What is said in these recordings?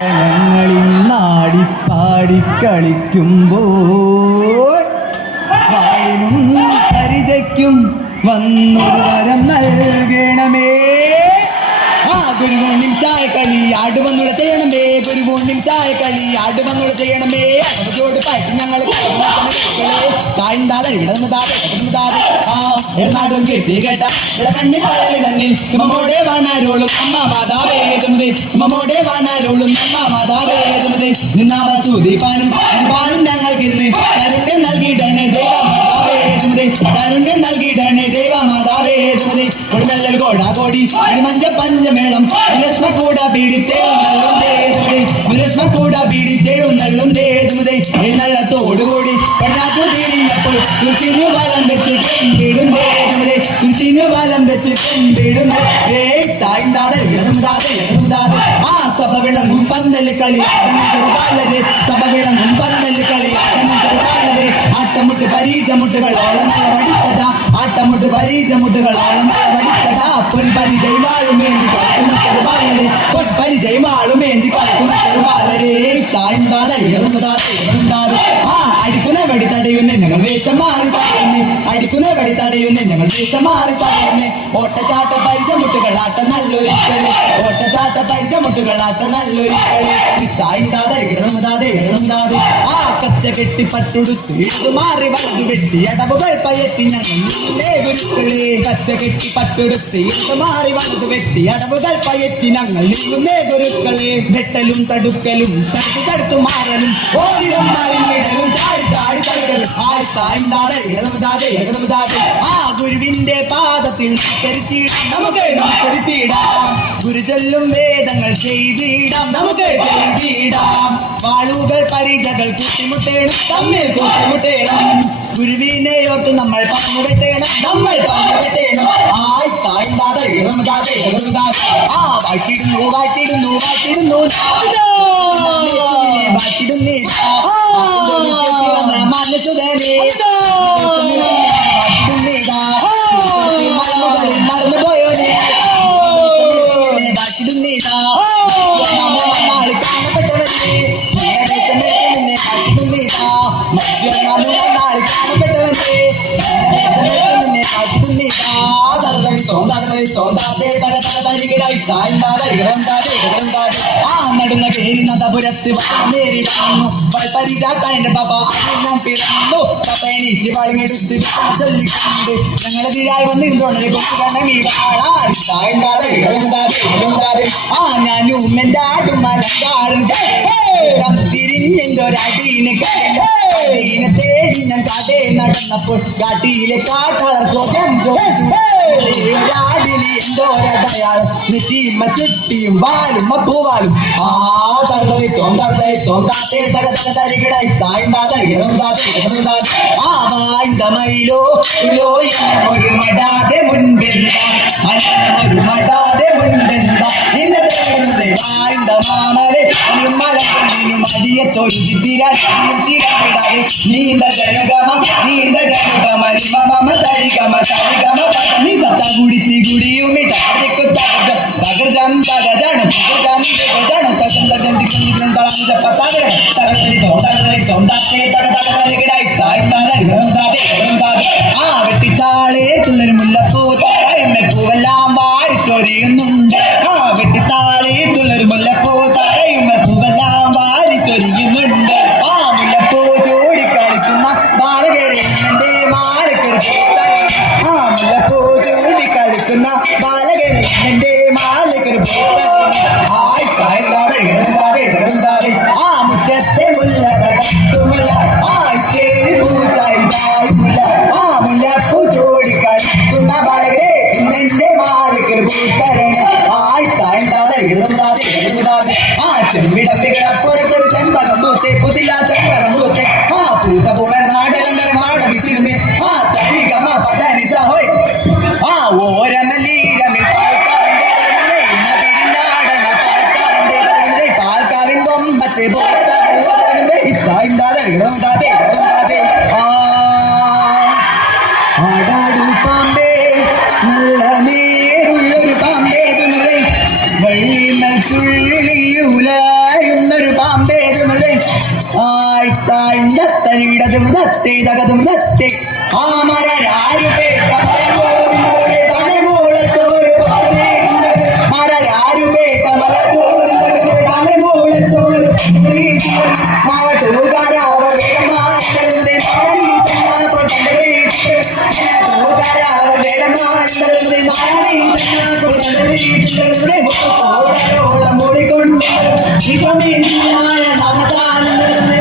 ഞങ്ങളിന്നാടിപ്പാടിക്കളിക്കുമ്പോൾ വാളിനും പരിചയ്ക്കും വന്നൊരു വരം നൽകണമേ. ഗുരുവോണിൻ ചായക്കളി ആടുവന്നുള്ള ചെയ്യണമേ, ഗുരുവോണിൻ ചായക്കളി ആടുവന്നുള്ള ചെയ്യണമേ. അടവജോട് പറ്റി ഞങ്ങൾ എറണാകുളം കെട്ടി കേട്ട കണ്ണിപ്പള്ളി തന്നിൽ ഇമ്മോടെ വാനാരോളും അമ്മ മാതാവേതുമതേ, ഇമ്മോടെ വാനാരോളും അമ്മ മാതാവേതുമതേ. നിന്നാവ സൂതിപ്പാനും പാനും ഞങ്ങൾക്കിന്ന് കരുണ്യം നൽകിയിടണേ ദൈവ മാതാവേതുമതേ, കരുണ്യം നൽകിയിടണേ ദൈവ മാതാവേതുമതേ. കൊടുനല്ലൊരു കോടാകോടി മഞ്ച പഞ്ചമേളം കൂട പീഡിച്ചേഴുന്നള്ളും തേതുമതേ, കൂട പീഡിച്ചേഴുന്നള്ളും തേതുമതേ. നല്ല തോടുകൂടി കണ്ണാത്തു തിരിഞ്ഞപ്പോൾ കുരിശിന് വലം വെച്ച് കണ്ടിടും തേതുമതേ, കുരിശിന് വലം വെച്ച് കണ്ടിടും. ആ സഭ വിളങ്ങും പന്തല് കളി ചെറുപാലര്, സഭ വിളങ്ങും പന്തല് കളി ചെറുപാലര്. ആട്ടമുട്ട് പരീജമുട്ടുകൾ ഓളം നല്ല വടിത്തട, ആട്ടമുട്ട് പരീജമുട്ടുകൾ ഓളം നല്ല വടിത്തട. പൊൻപരിചയം വാളുമേന്തി കളിക്കുന്ന ചെറുപാലര്, പൊൻപരിചയം വാളുമേന്തി കളിക്കുന്ന ചെറുപാലര്. അടിക്കുന്ന വെടി തടയുന്നേ ഞങ്ങൾ വേഷം മാറി തടയുന്നേ, അടിക്കുന്ന വെടി തടയുന്നേ ഞങ്ങൾ വേഷം മാറി തടയുന്നേ. ഓട്ടച്ചാട്ട പരിചമുട്ടുകൾ ആട്ട നല്ലൊരു കളി, ഓട്ടച്ചാട്ട പരിചമുട്ടുകൾ ആട്ട നല്ലൊരു കളി. ആ കച്ച കെട്ടി പട്ടുടുത്ത് ഇടതു മാറി വലതു വെട്ടി അടവുകൾ പയറ്റി ഞങ്ങൾ ഗുരുക്കളെ. കച്ച കെട്ടി പട്ടുടുത്ത് ഇടതു മാറി വലതു വെട്ടി അടവുകൾ പയറ്റി ഞങ്ങൾ നിൽക്കുന്നേ ഗുരുക്കളെ. വെട്ടലും തടുക്കലും തടുത്തു തടുത്തു മാറലും ഓരിടം മറിഞ്ഞിടലും ചാടി ചാടി കളിക്കലും. ആ ഗുരുവിന്റെ പാദത്തിൽ നമുക്ക് നമസ്കരിച്ചിടാം, ഗുരു ചൊല്ലും വേദങ്ങൾ ചെയ്തിടാം, നമുക്ക് ചെയ്തിടാം. വാളുകൾ പരിചകൾ കൂട്ടിമുട്ടേണം, തമ്മിൽ കൂട്ടിമുട്ടേണം. ഗുരുവിനെ ഓർത്ത് നമ്മൾ പറഞ്ഞു വെട്ടേണം, നമ്മൾ പറഞ്ഞു വെട്ടേണം. വാഴ്ത്തിടുന്നു വാഴ്ത്തിടുന്നു വാഴ്ത്തിടുന്നു വാഴ്ത്തിടുന്നേ മനസ്സുതനെ മറന്നു പോയോനെ വാഴ്ത്തിടുന്നേതാ നാളെ കാണപ്പെട്ടവരെ വാഴ്ത്തിടുന്നേതാ നാളെ കാണപ്പെട്ടവരെ വാഴ്ത്തിടുന്നേതാ. നടുന്ന കേരി നദപുരത്ത് നേരി വന്നു പരിചാക്കാന്റെ പപ്പ ഞാൻ പിറന്നു. പപ്പ എനിക്ക് വളങ്ങെടുത്ത് ചൊല്ലിക്കൊണ്ട് ഞങ്ങളെതിരായി വന്നിരുന്നോണ്ടേ ഞാനും എന്റെ ആടും തിരിഞ്ഞെന്തൊരടീനെ അടീനെ തേടി ഞാൻ കാട്ടേ നടന്നപ്പോൾ കാട്ടിയിലെ കാട്ടാളർ ചോദ്യം ചോദിച്ചു, ഒരാടിന് എന്തോരടയാളം നെറ്റിയും ചുട്ടിയും വാലും അപ്പൂവാലും. മയിലോ ഒരു മടാതെ മുൻപെന്താ, ഒരു മടാതെ മുൻപെന്താ നിന്നെ വായ്ന്ത മാമരെ മലക്കൊണ്ടിനും അടിയത്തൊരു ചിത്തിരാശിയും ചിരമിടാതെ നീന്ത ജനഗമ നീന്ത ജനഗമ മമ സരിഗമ സരിഗമ പനി സത്ത കുടിത്തി കുടിയുമി തകർജം തകർജം തകജണം തകർജം തകജണം തകർജം തിക്കുന്നിലും തളർന്ന പത്താകര തകർത്തി തോണ്ടാകി തോണ്ടാത്തെ തകതകതരികിടായി താഴ്ത്താതെ ആ വെട്ടിത്താളെ തുള്ളൊരു മുല്ലപ്പൂ തറയുന്ന പൂവെല്ലാം വാരിച്ചൊരിയുന്നുണ്ട്. ആ വെട്ടിത്താളെ തുള്ളൊരു മുല്ലപ്പൂ തറയുന്ന പൂവെല്ലാം വാരിച്ചൊരിയുന്നുണ്ട്. ആ മുല്ലപ്പൂ ചൂടിക്കളിക്കുന്ന ബാലകരെ എന്റെ മാലക്കൊരു പൂത്തര, ആ മുല്ലപ്പൂ ചൂടിക്കളിക്കുന്ന ബാലകരെ എന്റെ മാലക്കൊരു പൂത്തര. ആ മുറ്റത്തെ മുല്ല തകർത്തുമുല്ല ആഴ്ചേരി പൂച്ചായി മുല്ല, ആ മുല്ലപ്പൂ ചൂടിക്കളിക്കുന്ന ബാലകരെ എന്റെ മാലക്കൊരു പൂത്തരണ. ആ ചെമ്പിടപ്പികളപ്പൊരു ചെമ്പകം പൂത്തെ പുതിയ ചെമ്പകം പൂത്തെ ആ പൂത്ത പൂവൻ നാടെല്ലാം മാട വിസിരുന്നേ. ആ സരിഗമ പദനി സഹോയ് ആ ഓരമല്ലീരമിൽ പാൽക്കാവിൻ കൊമ്പത്തെ ആടാടു പാമ്പേ നല്ല നേരുള്ളൊരു പാമ്പേ വഴിമ ചുള്ളിയുലായും ആയിത്തായിടതുമതത്തെ തകതുമതത്തെ ആമരാരുപേട്ട മലതോറുന്നവരുടെ തലമൂളത്തോരു മരരാരുപേട്ട മലതോറുന്നവരുടെ തലമൂളത്തോരു മാട്ടൂകാരാവർ വേഗമാരുടെ മാറി തന്നപ്പോൾ തൂകാരാവർ വേഗമാരുടെ മാറി തന്നപ്പോൾ ഓടലോളം മൂടിക്കൊണ്ട് വിഷമീതിയായ നവതാരങ്ങളുടെ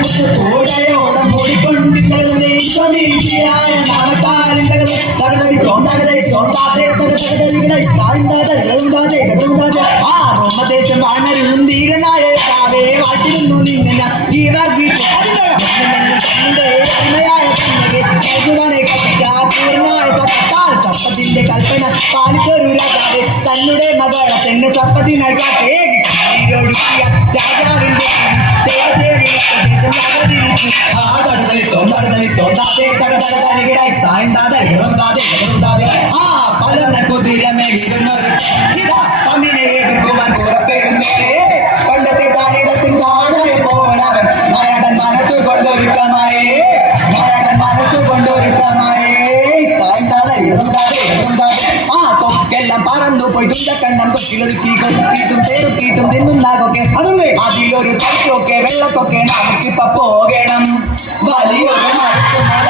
ഓടയോളം മൂടിക്കൊണ്ടിരുന്ന വിഷമീതിയായ നവതാരങ്ങളുടെ തകടതി തോന്നകതെ തോന്നാതെ തകടലികളെ താഴ്ന്നാതെ ഇളണ്ടാതെ ഇടതുണ്ടാതെ ആ റോമദേശം വാണരും ധീരനായ കാവേ വാട്ടിരുന്നു നിന്ന ഈ വർഗീസ് അതിനായ സർപ്പത്തിന്റെ കൽപ്പന പാലിച്ചൊരു രാജാവ് തന്നുടെ മകളെ തന്നെ സർപ്പത്തിനായി കാട്ടേടിയ രാജാവിന്റെ ദൈവത്തെ ശേഷം തിരിച്ചു ആ തകതലി തോന്നാതെ തകതകതലികളായി താഴ്ന്നാതെ ഇടതാതെ ഇടതാതെ ആ പലന്ന കുതിരമേ വിടുന്നൊരു ഇതാ പമ്മിനെ എതിർക്കുവാൻ പുറപ്പെടുന്നേ പണ്ടത്തെ താരിടത്തിൽ താഴെ പോലവൻ നായകൻ മനസ്സുകൊണ്ടൊരുക്കമായേ താഴ്ന്നാതെ ഇടതാതെ ആ കൊക്കെല്ലാം പറന്നു പോയി തുണ്ടക്കണ്ണം കൊച്ചിലൊരുക്കി കൊത്തിയിട്ടും പേരുക്കിയിട്ടും തിന്നുന്നാകൊക്കെ അതുകൊണ്ട് അതിലൊരു പട്ടിയൊക്കെ വെള്ളക്കൊക്കെ നമുക്കിപ്പ പോകണം വലിയൊരു മറ്റുമല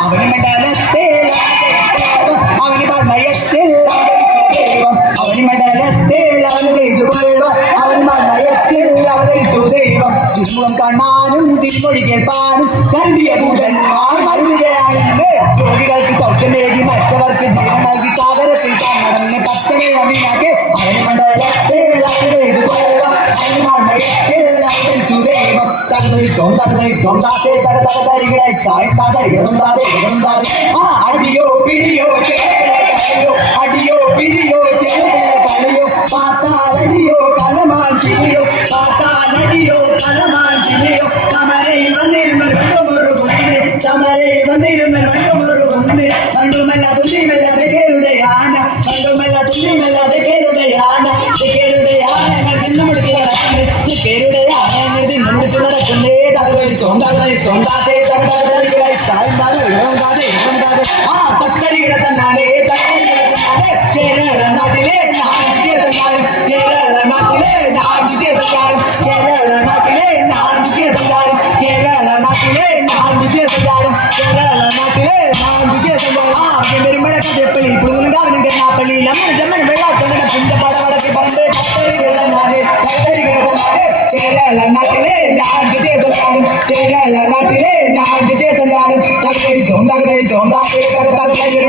അവന് മെഡലത്തിൽ അവന് മയത്തിൽ അവന് മെഡലത്തിൽ അവന് ചെയ്തുകൊള്ളുക അവൻ മയത്തിൽ അവതരിച്ചു ദൈവം തിരുമുഖം കാണാനും തിരുമൊഴി കേൾപ്പാനും കരുതിയ ദൂതന്മാർ മരുകയാണെന്ന് രോഗികൾക്ക് സൗഖ്യമേകി മറ്റവർക്ക് ജീവൻ നൽകി സാഗരത്തിൽ നടന്ന് പച്ചമേളമീനാക്കി അവന് മണ്ഡലത്തിൽ അവന് ചെയ്തുകൊള്ളുക അവന് മയത്തിൽ അവതരിച്ചു ദൈവം അടിയോ പിടിയോ അടിയോ പിടിയോ കളിയോ പാത്താലടിയോ കലമാൻ ചിരിയോ പാത്താലടിയോ കലമാൻ ചിരിയോ കമരയിൽ വന്നിരുന്ന കമരയിൽ വന്നിരുന്ന പണ്ടുമല്ല തുല്യമല്ല തെക്കേരുടെ ആന പണ്ടുമല്ല തുല്യമല്ല തെക്കേരുടെ ആന തെക്കേരുടെ ആനകൾ തിന്നുമുടുക്കി നടക്കുന്നത് തെക്കേരുടെ ആനകൾ തിന്നുമുടുക്കി നടക്കുന്നേ തകവലി തോണ്ടാതെ തകതകളികളായി താഴ്ന്നാതെ ഇടണ്ടാതെ ആ തക്കരികളെ തന്നാണ് കേരള നാട്ടിലെ കേരള നാട്ടിലെ നാടിന്റെ സഞ്ചാരം കേരള നാട്ടിലെ നാടിന്റെ സഞ്ചാരം കേരള നാട്ടിലെ നാടിന്റെ സഞ്ചാരം കേരള നാട്ടിലെ നാടിന്റെ സഞ്ചാരം ആ പെരുമ്പഴ കഥപ്പള്ളി പുതുങ്ങാവിനും കരുണാപ്പള്ളി നമ്മൾ ജമ്മൻ വെള്ളാത്തങ്ങനെ പുഞ്ചപ്പാട വടക്ക് പറമ്പ് കേരള നാട്ടിലെ നാടിന്റെ സഞ്ചാരം കേരള നാട്ടിലെ നാടിന്റെ സഞ്ചാരം തോന്നാതെ